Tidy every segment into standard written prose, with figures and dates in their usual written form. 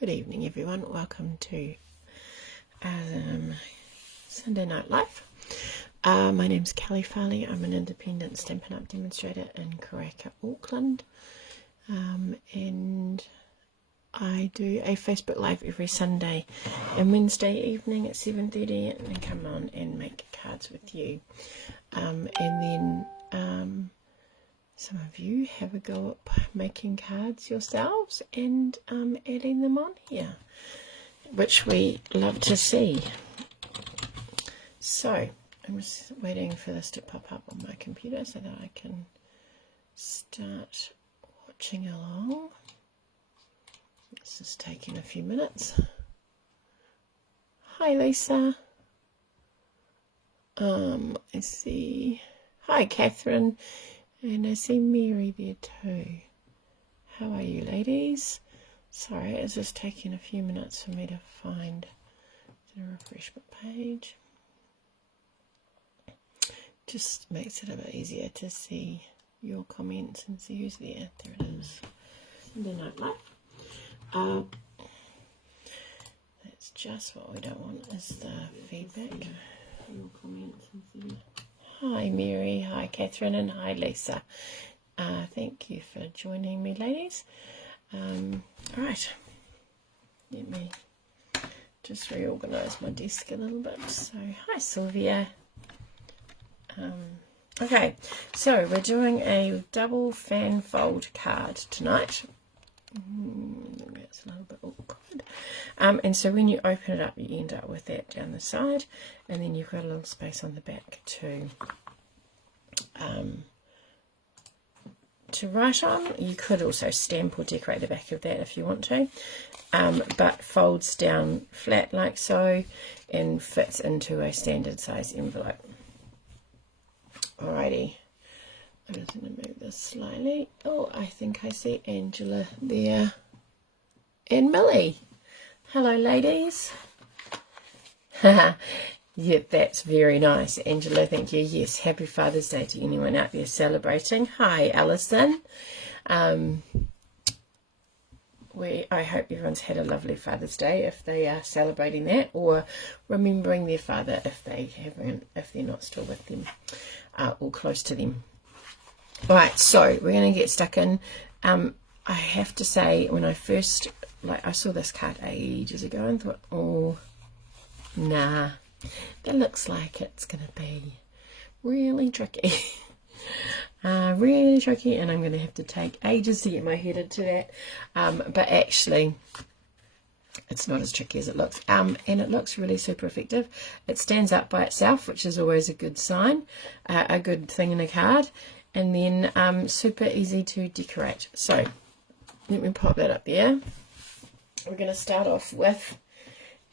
Good evening, everyone. Welcome to Sunday Night Live. My name's Kelley Farley. I'm an independent Stampin' Up demonstrator in Karaka, Auckland. And I do a Facebook Live every Sunday and Wednesday evening at 7:30 and come on and make cards with you. And then some of you have a go at making cards yourselves and adding them on here, which we love to see. So I'm just waiting for this to pop up on my computer so that I can start watching along. This is taking a few minutes. Hi, Lisa. I see. Hi, Catherine. And I see Mary there too. How are you, ladies? Sorry, it's just taking a few minutes for me to find the refreshment page. Just makes it a bit easier to see your comments and see who's there. There it is. Sunday Night Live. That's just what we don't want, is the feedback. Your comments and see. Hi Mary, hi Catherine, and hi Lisa. Thank you for joining me, ladies. Alright, let me just reorganise my desk a little bit. So, hi Sylvia. Okay, so we're doing a double fan fold card tonight. That's a little bit awkward. And so when you open it up, you end up with that down the side, and then you've got a little space on the back to write on. You could also stamp or decorate the back of that if you want to, but folds down flat like so and fits into a standard size envelope. Alrighty, I'm just going to move this slightly. Oh, I think I see Angela there and Millie. Hello, ladies. Yep, that's very nice, Angela. Thank you. Yes, happy Father's Day to anyone out there celebrating. Hi, Alison. I hope everyone's had a lovely Father's Day if they are celebrating that, or remembering their father if they haven't, if they're not still with them or close to them. All right, so we're going to get stuck in. I have to say, when I first, I saw this card ages ago and thought, oh, nah, that looks like it's going to be really tricky. Really tricky, and I'm going to have to take ages to get my head into that. But actually, it's not as tricky as it looks. And it looks really super effective. It stands up by itself, which is always a good sign, a good thing in a card. And then super easy to decorate. So let me pop that up there. We're going to start off with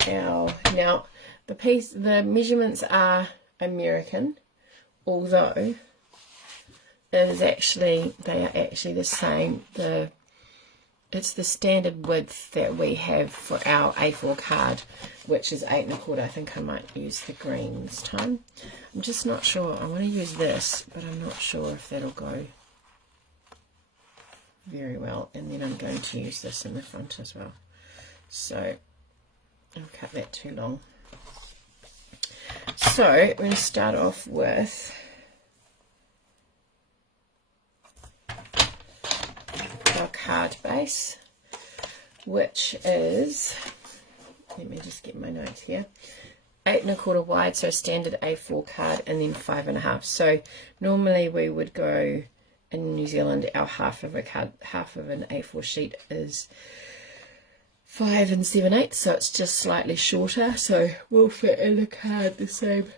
our, now the measurements are American, although it is actually, they are actually the same. It's the standard width that we have for our A4 card, which is 8 1/4. I think I might use the green this time. I'm just not sure. I want to use this, but I'm not sure if that'll go very well. And then I'm going to use this in the front as well. So I'll cut that too long. So we're going to start off with our card base, which is, let me just get my notes here, 8 1/4 wide, so standard A4 card, and then 5 1/2. So normally we would go in New Zealand, our half of a card, half of an A4 sheet is 5 7/8, so it's just slightly shorter. So we'll fit in a card the same,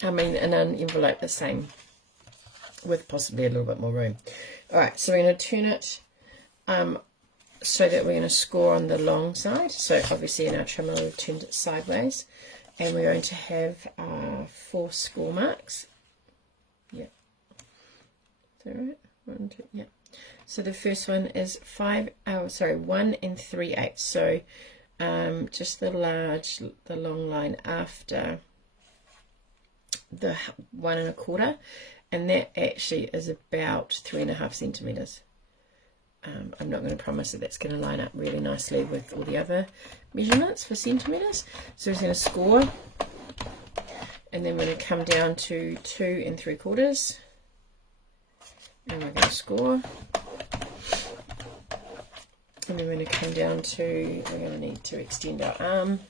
in an envelope the same, with possibly a little bit more room. All right, so we're going to turn it so that we're going to score on the long side. So obviously in our trimmer we've turned it sideways, and we're going to have 4 score marks. Yeah, is that right? 1, 2, yeah. So the first one is 1 3/8. So just the long line after the 1 1/4, and that actually is about 3.5 centimeters. I'm not going to promise that that's going to line up really nicely with all the other measurements for centimetres. So we're going to score, and then we're going to come down to 2 3/4, and we're going to score, and then we're going to come down to, we're going to need to extend our arm.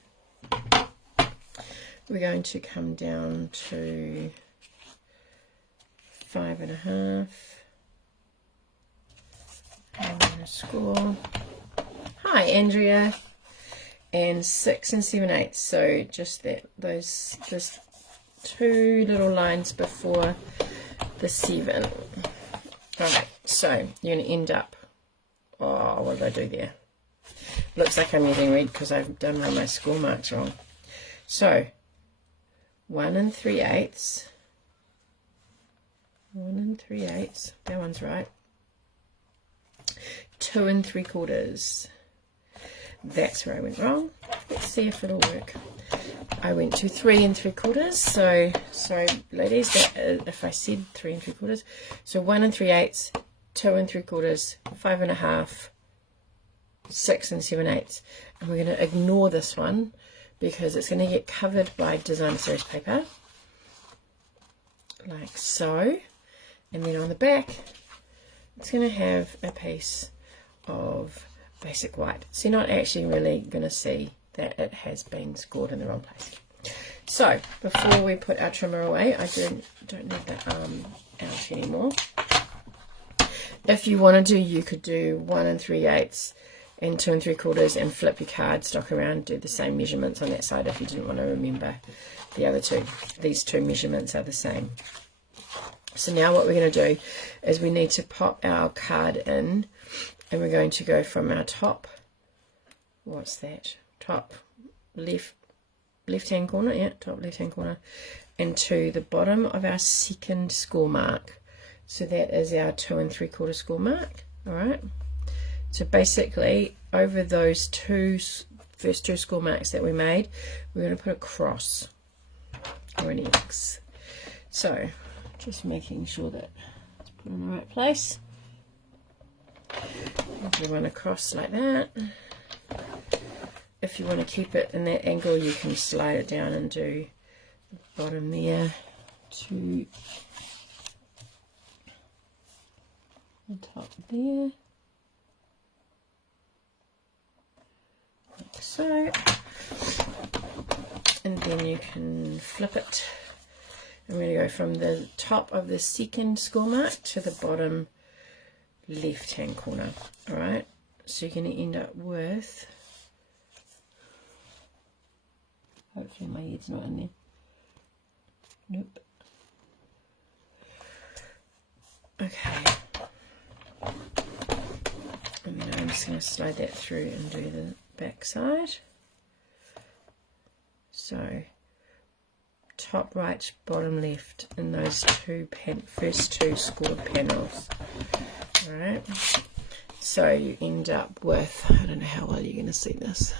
We're going to come down to 5 1/2. I'm going to score. Hi, Andrea. And 6 7/8. So just that, those 2 little lines before the 7. Alright, so you're going to end up, oh, what did I do there? Looks like I'm using red because I've done all my score marks wrong. So 1 3/8. 1 3/8. That one's right. 2 3/4. That's where I went wrong. Let's see if it'll work. I went to 3 3/4. So sorry, ladies, that, if I said 3 3/4. So 1 3/8, 2 3/4, 5 1/2, 6 7/8. And we're going to ignore this one because it's going to get covered by designer series paper, like so. And then on the back, it's going to have a piece of basic white. So you're not actually really going to see that it has been scored in the wrong place. So before we put our trimmer away, I don't need the arm out anymore. If you wanted to, you could do 1 3/8 and 2 3/4 and flip your cardstock around, do the same measurements on that side if you didn't want to remember the other two. These two measurements are the same. So now what we're going to do is we need to pop our card in, and we're going to go from our top, what's that, top left hand corner, yeah, top left hand corner, into the bottom of our second score mark. So that is our 2 3/4 score mark. All right, so basically over those first two score marks that we made, we're going to put a cross or an X. So just making sure that it's put in the right place. You want to cross like that. If you want to keep it in that angle, you can slide it down and do the bottom there to the top there, like so. And then you can flip it. I'm going to go from the top of the second score mark to the bottom left hand corner. Alright, so you're going to end up with, hopefully my head's not in there, nope, okay, and then I'm just going to slide that through and do the back side. So top right, bottom left in those first two scored panels. Alright, so you end up with, I don't know how well you're going to see this,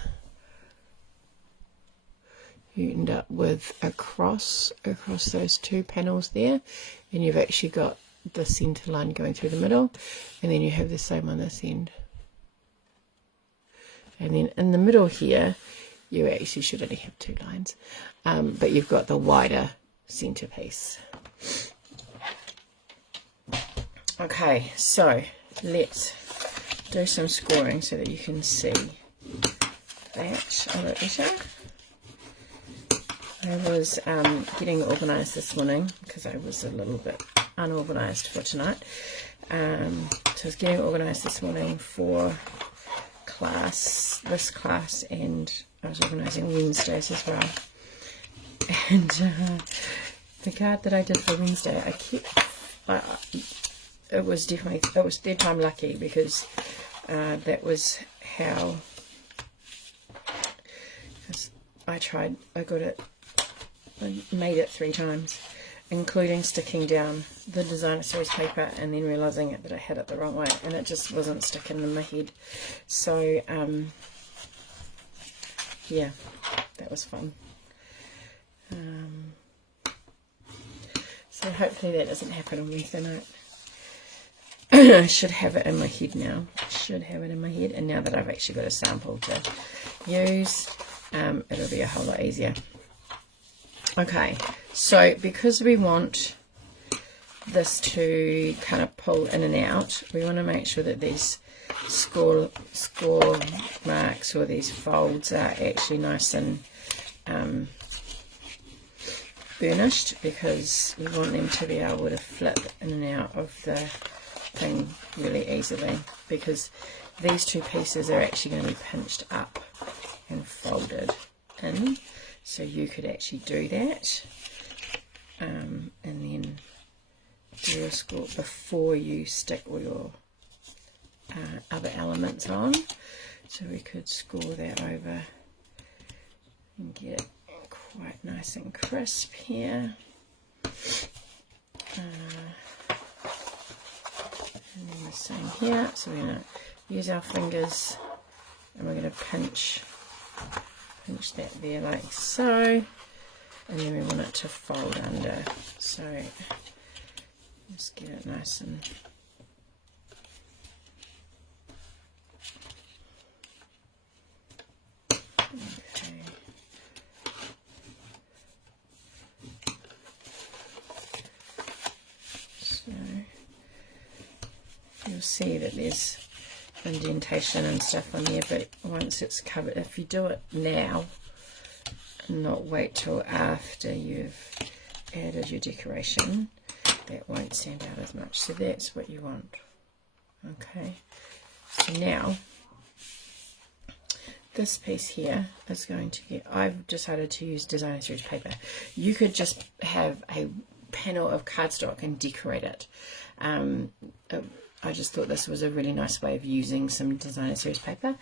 you end up with a cross across those two panels there, and you've actually got the center line going through the middle, and then you have the same on this end. And then in the middle here, you actually should only have 2 lines, but you've got the wider centerpiece. Okay, so let's do some scoring so that you can see that a bit better. I was getting organised this morning because I was a little bit unorganised for tonight. So I was getting organised this morning for this class, and I was organising Wednesdays as well. And the card that I did for Wednesday, it was third time lucky, because that was how I got it, I made it 3 times, including sticking down the designer series paper and then realising that I had it the wrong way, and it just wasn't sticking in my head. So yeah, that was fun. So hopefully that doesn't happen on Wednesday night. I should have it in my head now. And now that I've actually got a sample to use, it'll be a whole lot easier. Okay, so because we want this to kind of pull in and out, we want to make sure that these score marks or these folds are actually nice and burnished, because we want them to be able to flip in and out of the thing really easily, because these two pieces are actually going to be pinched up and folded in, so you could actually do that and then do a score before you stick all your other elements on. So we could score that over and get it quite nice and crisp here. And then the same here. So we're going to use our fingers and we're going to pinch that there like so, and then we want it to fold under. So just get it nice and okay. So you'll see that there's indentation and stuff on there, but once it's covered, if you do it now and not wait till after you've added your decoration, that won't stand out as much. So that's what you want. Okay, so now this piece here is going to get, I've decided to use designer series paper. You could just have a panel of cardstock and decorate it. I just thought this was a really nice way of using some designer series paper,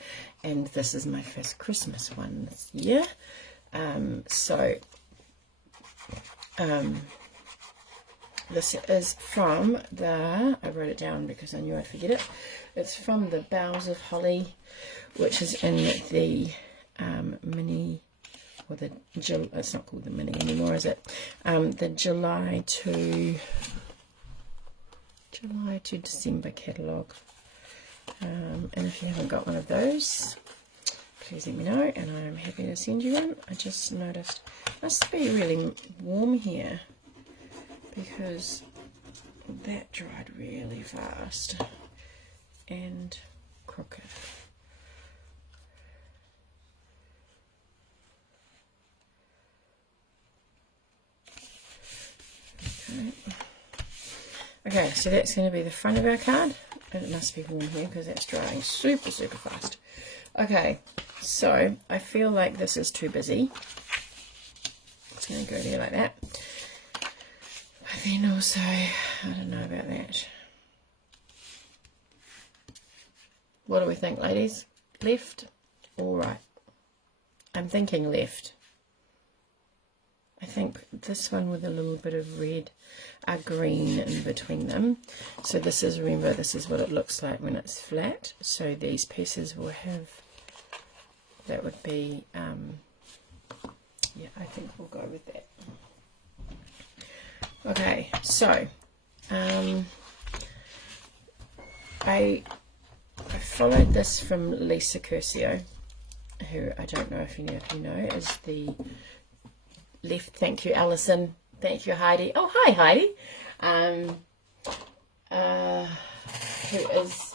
and this is my first Christmas one this year. This is from the, I wrote it down because I knew I'd forget it. It's from the Boughs of Holly, which is in the mini, or the, it's not called the mini anymore, is it? The July to December catalogue. And if you haven't got one of those, please let me know and I'm happy to send you one. I just noticed it must be really warm here because that dried really fast and crooked. Okay, so that's going to be the front of our card. And it must be warm here because that's drying super fast. Okay, so I feel like this is too busy. It's going to go there like that. But then also, I don't know about that. What do we think, ladies? Left or right? I'm thinking left. I think this one with a little bit of red, green in between them. So this is, remember, this is what it looks like when it's flat. So these pieces will have, that would be, yeah, I think we'll go with that. Okay, so I followed this from Lisa Curcio, who I don't know if you know, is the left. Thank you, Alison. Thank you, Heidi. Oh, hi, Heidi. Who is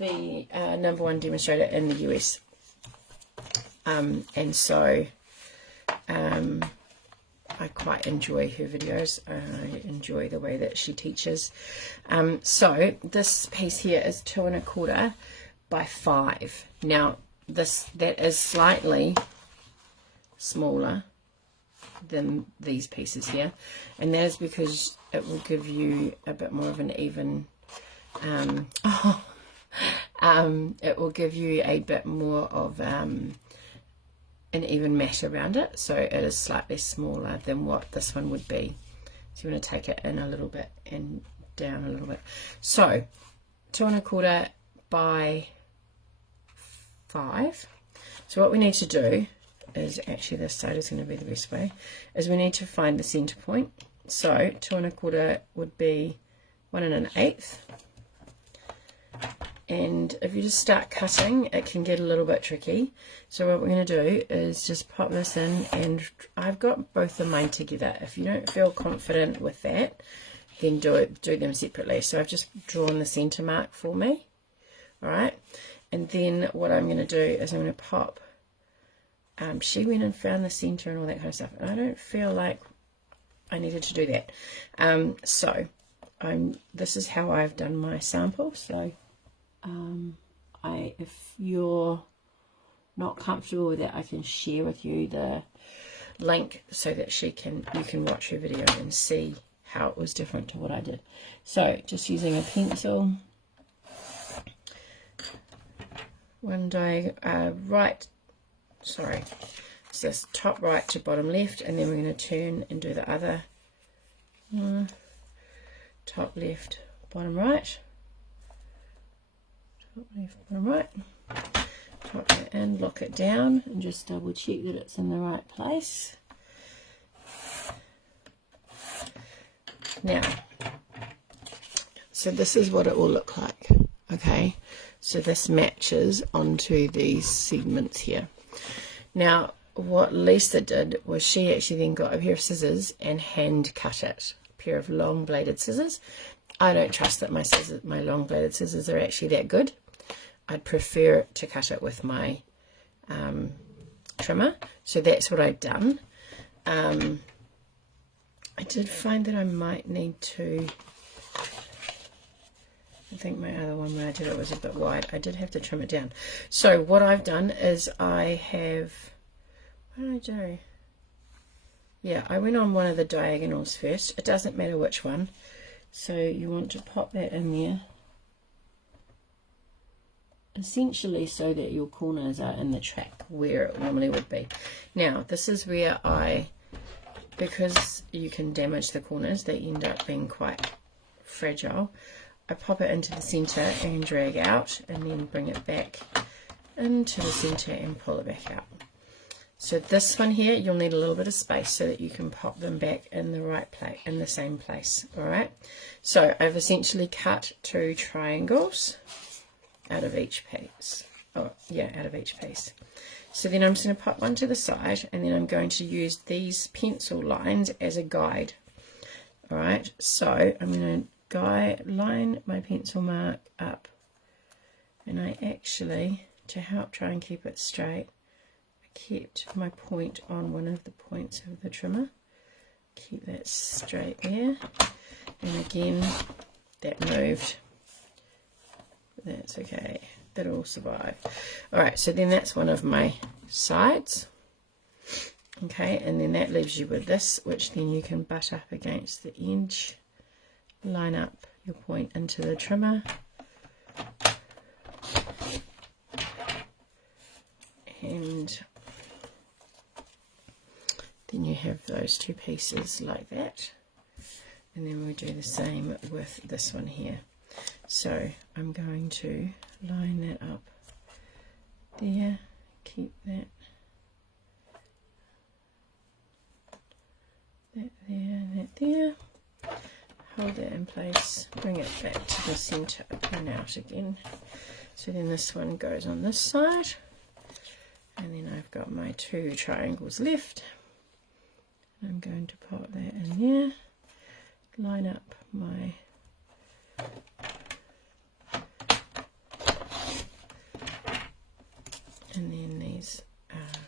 the #1 demonstrator in the US. And so I quite enjoy her videos. I enjoy the way that she teaches. So this piece here is 2 1/4 by 5. Now that is slightly smaller than these pieces here, and that is because it will give you a bit more of an even it will give you a bit more of an even mat around it, so it is slightly smaller than what this one would be. So you want to take it in a little bit and down a little bit. So 2 1/4 by 5. So what we need to do is, actually this side is going to be the best way, is we need to find the center point. So 2 1/4 would be 1 1/8, And if you just start cutting, it can get a little bit tricky. So what we're going to do is just pop this in, and I've got both of mine together. If you don't feel confident with that, then do them separately. So I've just drawn the center mark for me. All right, and then what I'm going to do is I'm going to pop. She went and found the center and all that kind of stuff, and I don't feel like I needed to do that. This is how I've done my sample. So if you're not comfortable with that, I can share with you the link so that you can watch her video and see how it was different to what I did. So just using a pencil, it's this top right to bottom left, and then we're going to turn and do the other top left, bottom right, top left, bottom right, pop it in, lock it down, and just double check that it's in the right place. Now, so this is what it will look like. Okay, so this matches onto these segments here. Now, what Lisa did was she actually then got a pair of scissors and hand cut it, a pair of long bladed scissors. I don't trust that my long bladed scissors are actually that good. I'd prefer to cut it with my trimmer. So that's what I've done. I did find that I might need to, I think my other one when I did it was a bit wide. I did have to trim it down. So what I've done is I have, what did I do? Yeah, I went on one of the diagonals first. It doesn't matter which one. So you want to pop that in there, essentially so that your corners are in the track where it normally would be. Now, this is where because you can damage the corners, they end up being quite fragile. I pop it into the center and drag out, and then bring it back into the center and pull it back out. So this one here, you'll need a little bit of space so that you can pop them back in the right place, in the same place. All right. So I've essentially cut 2 triangles out of each piece. Oh yeah, out of each piece. So then I'm just going to pop one to the side, and then I'm going to use these pencil lines as a guide. All right. So I'm going to line my pencil mark up, and I actually, to help try and keep it straight, kept my point on one of the points of the trimmer. Keep that straight there, and again that moved. That's okay, that'll survive. Alright, so then that's one of my sides. Okay, and then that leaves you with this, which then you can butt up against the edge, line up your point into the trimmer, and then you have those 2 pieces like that. And then we'll do the same with this one here. So I'm going to line that up there, keep that there, that there, hold that in place, bring it back to the center and out again. So then this one goes on this side, and then I've got my 2 triangles left. I'm going to pop that in there, line up my and then these are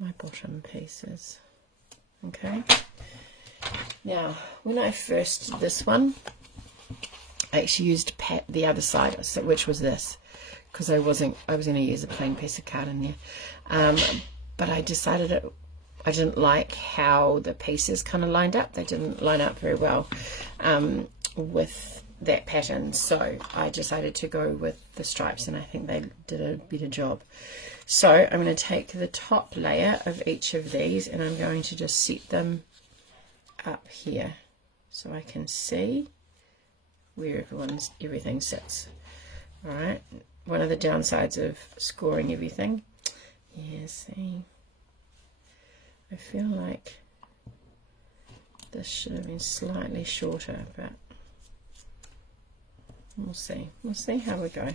my bottom pieces. Okay, now when I first did this one, I actually used the other side, so which was this, because I was going to use a plain piece of card in there, but I decided I didn't like how the pieces kind of lined up. They didn't line up very well with that pattern, so I decided to go with the stripes, and I think they did a better job. So I'm going to take the top layer of each of these, and I'm going to just set them up here so I can see where everything sits. All right, one of the downsides of scoring everything, yeah, see, I feel like this should have been slightly shorter, but we'll see how we go.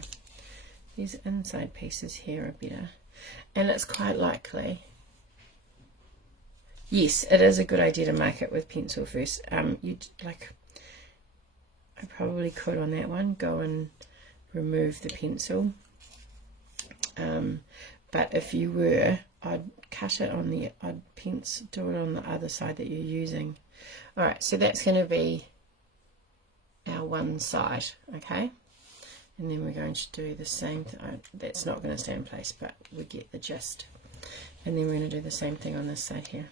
these inside pieces here are better, and it's quite likely, yes, it is a good idea to mark it with pencil first. You'd like, I probably could on that one go and remove the pencil, but if you were, I'd cut it on the, I'd do it on the other side that you're using. All right, so that's going to be our one side, okay, and then we're going to do the same thing. That's not going to stay in place, but we get the gist. And then we're going to do the same thing on this side here.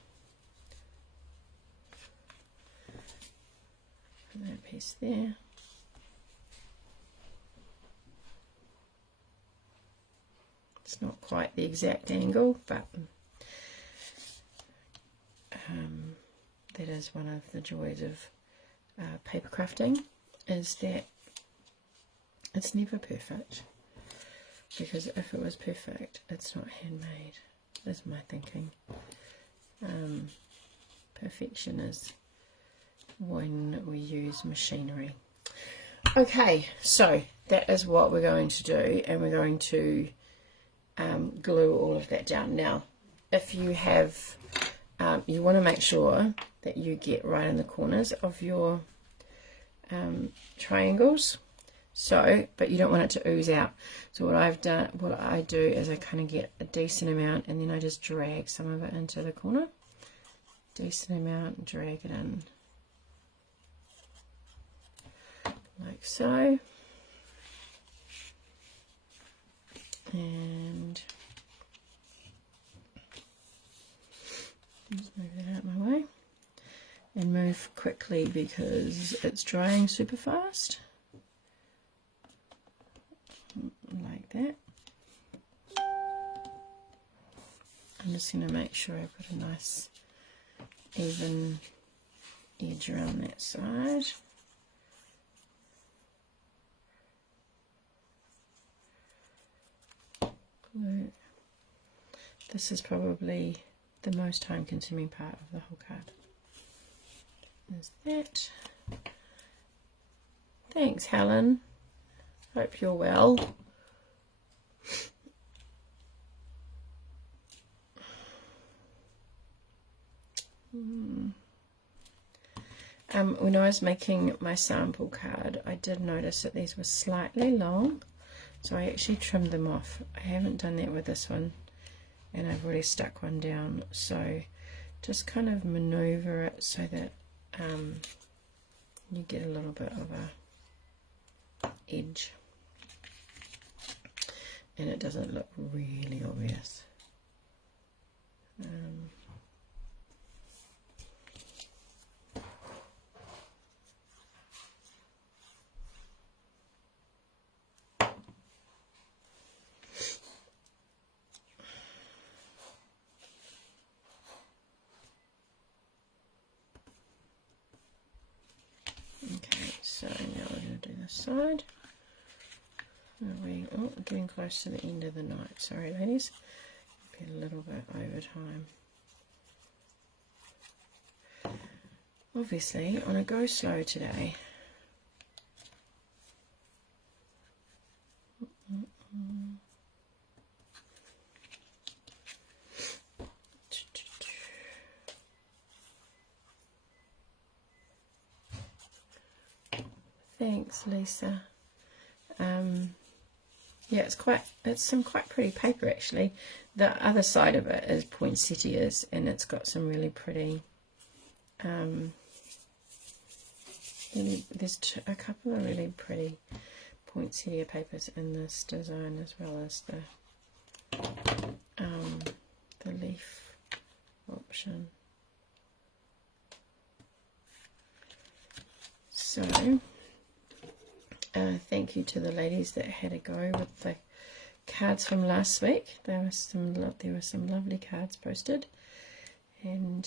Put that piece there. It's not quite the exact angle, but that is one of the joys of paper crafting, is that it's never perfect, because if it was perfect, it's not handmade, is my thinking. Perfection is when we use machinery. Okay, so that is what we're going to do, and we're going to glue all of that down. Now, if you have, you want to make sure that you get right in the corners of your triangles, so, but you don't want it to ooze out. So what I do is I kind of get a decent amount, and then I just drag some of it into the corner. Decent amount, and drag it in like so. And just move that out of my way and move quickly because it's drying super fast, like that. I'm just going to make sure I put a nice even edge around that side. Glue. This is probably the most time consuming part of the whole card. Is that. Thanks, Helen. Hope you're well. When I was making my sample card, I did notice that these were slightly long, so I actually trimmed them off. I haven't done that with this one, and I've already stuck one down, so just kind of maneuver it so that you get a little bit of a edge and it doesn't look really obvious. So now we're going to do this side. Oh, getting close to the end of the night. Sorry, ladies. Be a little bit over time. Obviously, on a go slow today. Thanks, Lisa. Yeah, it's some quite pretty paper actually. The other side of it is poinsettias, and it's got some really pretty. There's a couple of really pretty poinsettia papers in this design, as well as the leaf option. So. Thank you to the ladies that had a go with the cards from last week. There were some lovely cards posted, and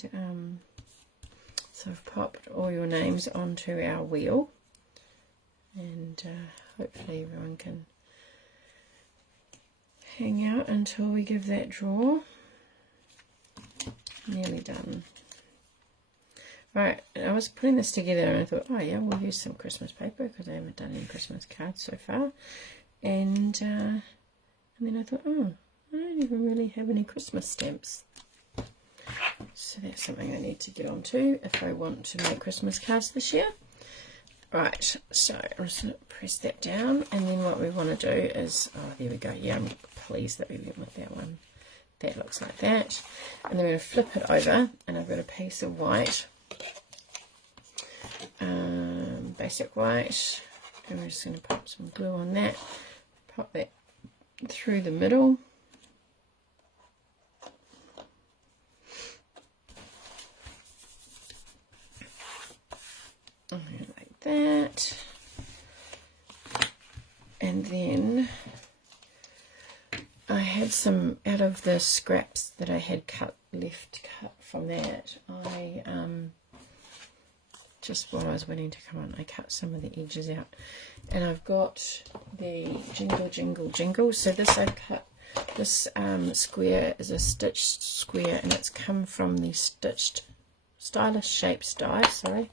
so I've popped all your names onto our wheel, and hopefully everyone can hang out until we give that draw. Nearly done. Right, I was putting this together and I thought, oh yeah, we'll use some Christmas paper because I haven't done any Christmas cards so far. And And then I thought, oh, I don't even really have any Christmas stamps. So that's something I need to get onto if I want to make Christmas cards this year. Right, so I'm just going to press that down, and then what we want to do is, oh, there we go. Yeah, I'm pleased that we went with that one. That looks like that. And then we're going to flip it over, and I've got a piece of white, basic white, and we're just going to pop some glue on that, pop that through the middle. Like that. And then I had some out of the scraps that I had cut from that. I just while I was waiting to come on, I cut some of the edges out, and I've got the Jingle Jingle Jingle. So this I've cut. This square is a stitched square, and it's come from the Stylish Shapes die. Sorry.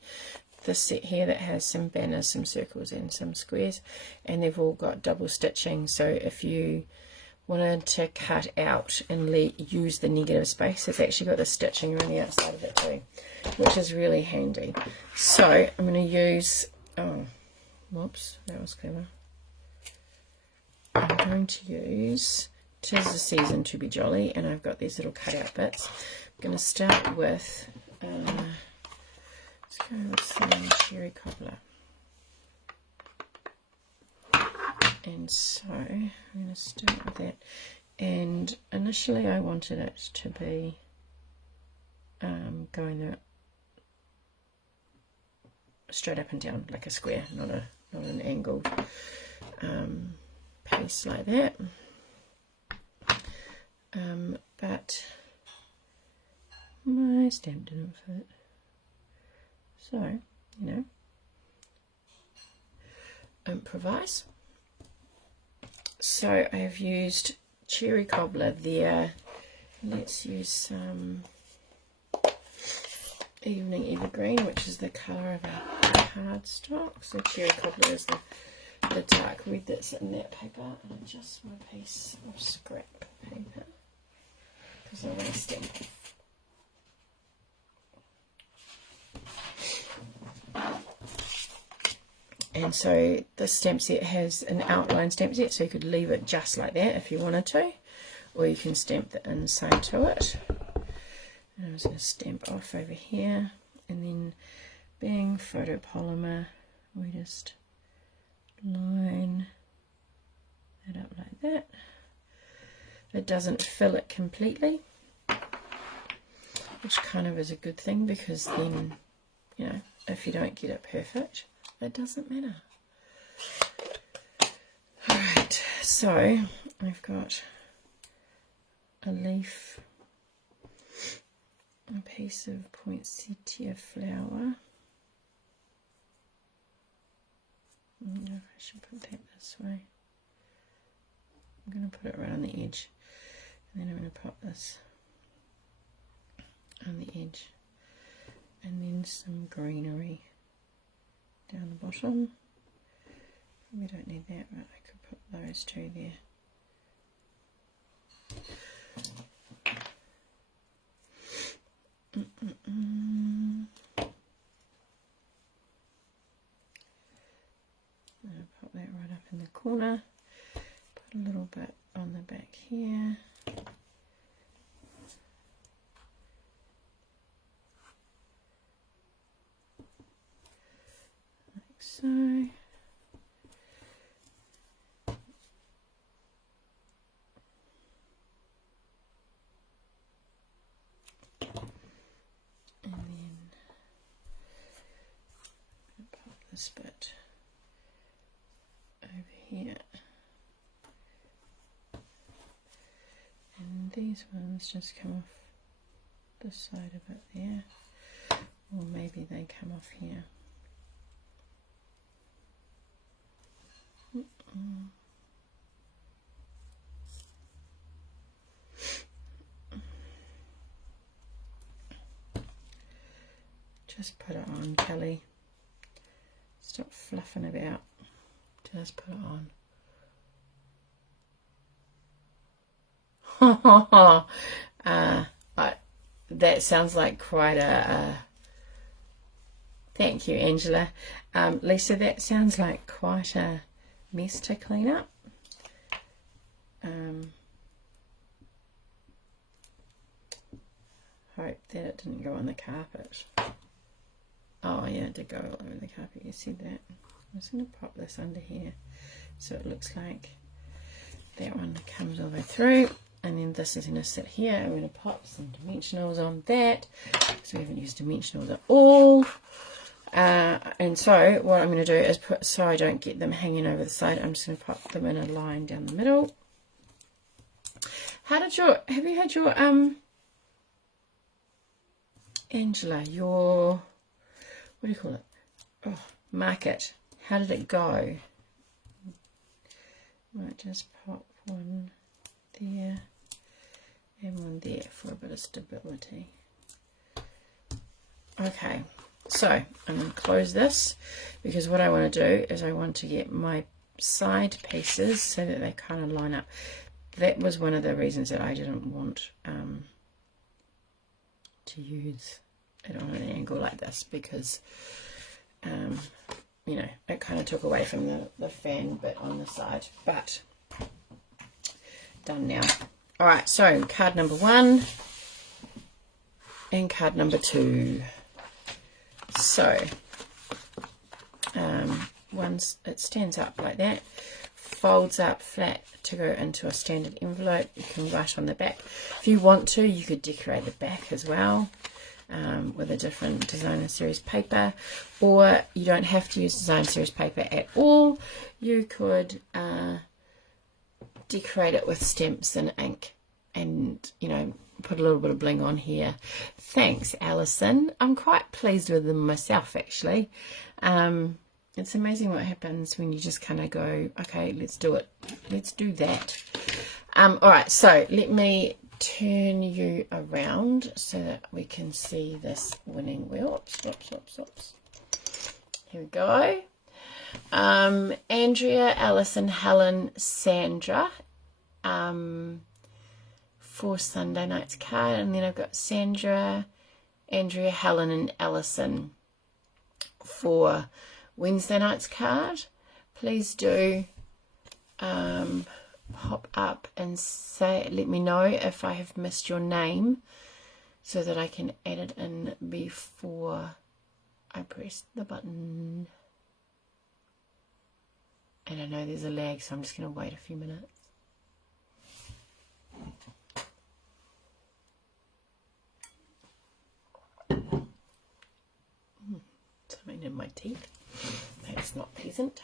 This set here that has some banners, some circles and some squares, and they've all got double stitching, so if you wanted to cut out and use the negative space, it's actually got the stitching around the outside of it too, which is really handy. So I'm going to use, oh whoops, that was clever. I'm going to use 'Tis the Season to Be Jolly, and I've got these little cutout bits. I'm going to start with let's go with some cherry cobbler. And so I'm going to start with that. And initially I wanted it to be going straight up and down like a square, not an angled piece like that. But my stamp didn't fit. So, you know, improvise. So I have used cherry cobbler there. Let's use some Evening Evergreen, which is the colour of our cardstock. So cherry cobbler is the dark red that's in that paper. And just my piece of scrap paper, because I want to stamp off. And so this stamp set has an outline stamp set, so you could leave it just like that if you wanted to, or you can stamp the inside to it. And I'm just going to stamp off over here, and then being photopolymer, we just line that up like that. It doesn't fill it completely, which kind of is a good thing, because then, you know, if you don't get it perfect, it doesn't matter. Alright, so I've got a leaf, a piece of poinsettia flower. I don't know if I should put that this way. I'm going to put it right on the edge, and then I'm going to pop this on the edge, and then some greenery down the bottom. We don't need that, but I could put those two there. I'll pop that right up in the corner. Put a little bit on the back here. So, and then pop this bit over here, and these ones just come off this side of it there, or maybe they come off here. Just put it on, Kelley. Stop fluffing about. Just put it on. That sounds like quite a thank you, Angela. Lisa, that sounds like quite a mess to clean up. Hope that it didn't go on the carpet. Oh yeah, it did go all over the carpet, you see that. I'm just going to pop this under here so it looks like that one comes all the way through, and then this is going to sit here. I'm going to pop some dimensionals on that, so we haven't used dimensionals at all. And so what I'm going to do is put, so I don't get them hanging over the side, I'm just going to pop them in a line down the middle. How did your, have you had your, Angela, your, what do you call it? Oh, market. How did it go? Might just pop one there and one there for a bit of stability. Okay, so I'm going to close this because what I want to do is I want to get my side pieces so that they kind of line up. That was one of the reasons that I didn't want to use it on an angle like this, because you know, it kind of took away from the fan bit on the side, but done now. All right, so card number 1 and card number 2. So once it stands up like that, folds up flat to go into a standard envelope. You can write on the back. If you want to, you could decorate the back as well with a different designer series paper, or you don't have to use designer series paper at all. You could decorate it with stamps and ink, and you know, put a little bit of bling on here. Thanks, Alison. I'm quite pleased with them myself, actually. It's amazing what happens when you just kind of go, okay, let's do it. Let's do that. All right, so let me turn you around so that we can see this winning wheel. Oops. Here we go. Andrea, Alison, Helen, Sandra for Sunday night's card, and then I've got Sandra, Andrea, Helen and Alison for Wednesday night's card. Please do pop up and say, let me know if I have missed your name so that I can add it in before I press the button. And I know there's a lag, so I'm just going to wait a few minutes. Something in my teeth. That's not pleasant.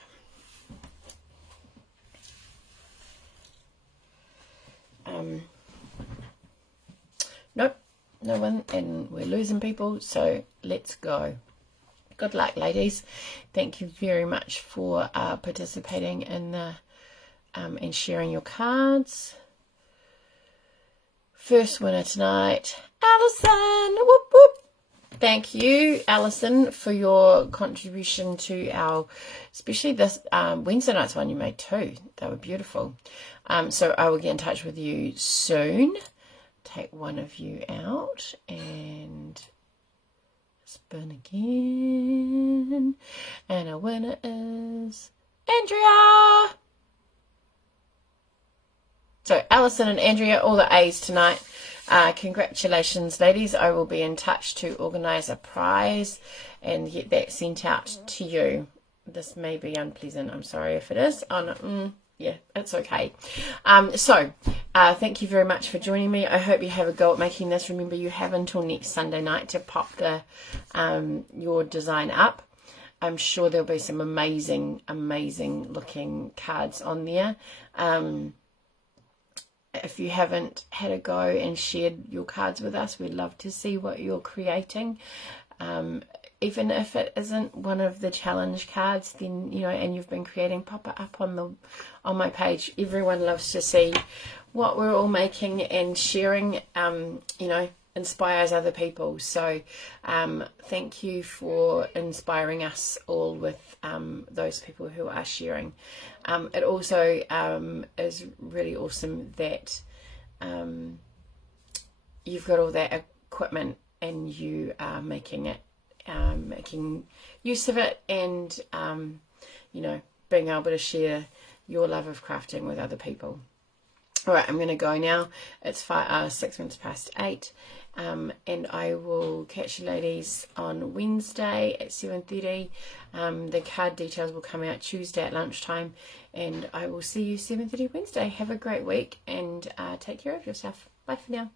Nope, no one, and we're losing people, so let's go. Good luck, ladies. Thank you very much for participating in the and sharing your cards. First winner tonight, Alison. Whoop whoop. Thank you, Alison, for your contribution to our, especially this Wednesday night's one you made too. They were beautiful. So I will get in touch with you soon. Take one of you out and spin again. And our winner is Andrea. So Alison and Andrea, all the A's tonight. Congratulations, ladies. I will be in touch to organise a prize and get that sent out to you. This may be unpleasant. I'm sorry if it is. Oh, no, yeah, it's okay. Thank you very much for joining me. I hope you have a go at making this. Remember, you have until next Sunday night to pop the your design up. I'm sure there'll be some amazing looking cards on there. If you haven't had a go and shared your cards with us, we'd love to see what you're creating. Even if it isn't one of the challenge cards, then, you know, and you've been creating, pop it up on my page. Everyone loves to see what we're all making, and sharing, you know, inspires other people. So thank you for inspiring us all with those people who are sharing. It also is really awesome that you've got all that equipment and you are making use of it, and you know, being able to share your love of crafting with other people. All right, I'm going to go now. It's 6 minutes past 8, and I will catch you ladies on Wednesday at 7:30. The card details will come out Tuesday at lunchtime, and I will see you 7:30 Wednesday. Have a great week, and take care of yourself. Bye for now.